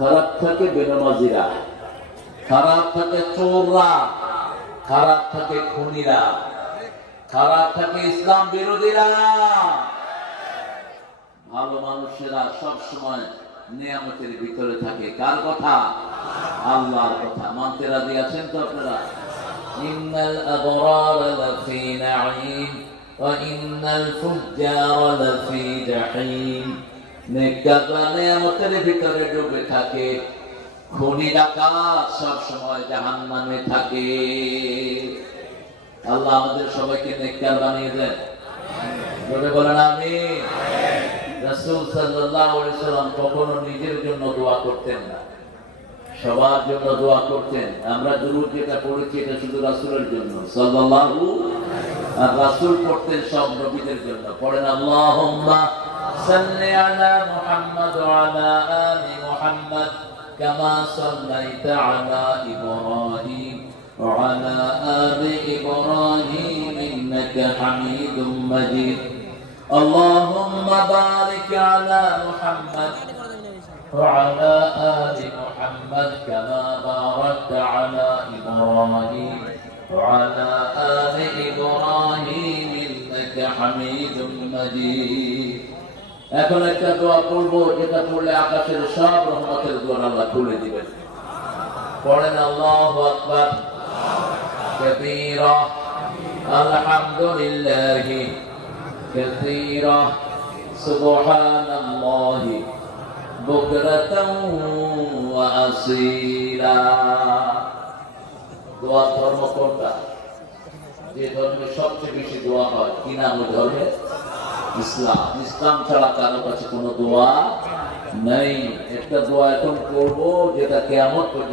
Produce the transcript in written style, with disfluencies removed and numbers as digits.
খারাপ থাকে বেনামাজিরা, খারাপ থাকে চোররা, খারাপ থাকে খুনিরা, খারাপ থাকে ইসলাম বিরোধীরা। ভালো মানুষেরা সব সময় নিয়ামতের ভিতরে থাকে। কার কথা? আল্লাহর কথা। মানতে রাজি আছেন তো আপনারা? ইন্নাল আবরার লাফি নাঈম ওয়া ইন্নাল ফুজ্জার লাফি জাহিম। নেককাররা নিয়ামতের ভিতরে ডুবে থাকে, খুনি ডাকাত সব সময় জাহান্নামে থাকে। আল্লাহ আমাদের সবাইকে নেককার বানিয়ে দেন। বলে বলেন আমিন। রাসূল সাল্লাল্লাহু আলাইহি ওয়াসাল্লাম কখনো নিজের জন্য দোয়া করতেন না, সবার জন্য দোয়া করতেন। আমরা দুরূদ যেটা পড়েছি এটা শুধু রাসূলের জন্য সাল্লাল্লাহু, আর রাসূল পড়তেন সব নবীদের জন্য। পড়েন আল্লাহুম্মা সাল্লি আলা মুহাম্মাদ ওয়া আলা আলি মুহাম্মাদ কামা সাল্লাইতা আলা ইব্রাহিম ওয়া আলা আলি ইব্রাহিম ইন্নাকা হামিদুম মাজিদ। اللهم بارك على محمد وعلى آل محمد كما باركت على إبراهيم وعلى آل إبراهيم إنك حميد مجيد. এখন একটা দোয়া পড়ব যেটা পড়লে আকাশের সব রহমতের দোয়া আল্লাহ খুলে দিবেন। পড়েন আল্লাহু আকবার কাবীরা আলহামদুলিল্লাহি كثيرا سبحان الله بكرة وأصيلا. দোয়া ধর্ম কোনটা? যে ধর্মে সবচেয়ে বেশি দোয়া হয় কি নাম ওই ধর্মে? ইসলাম। ইসলাম ছাড়া কারো কাছে কোনো দোয়া নেই। একটা দোয়া এখন করবো যেটা কিয়ামত পর্যন্ত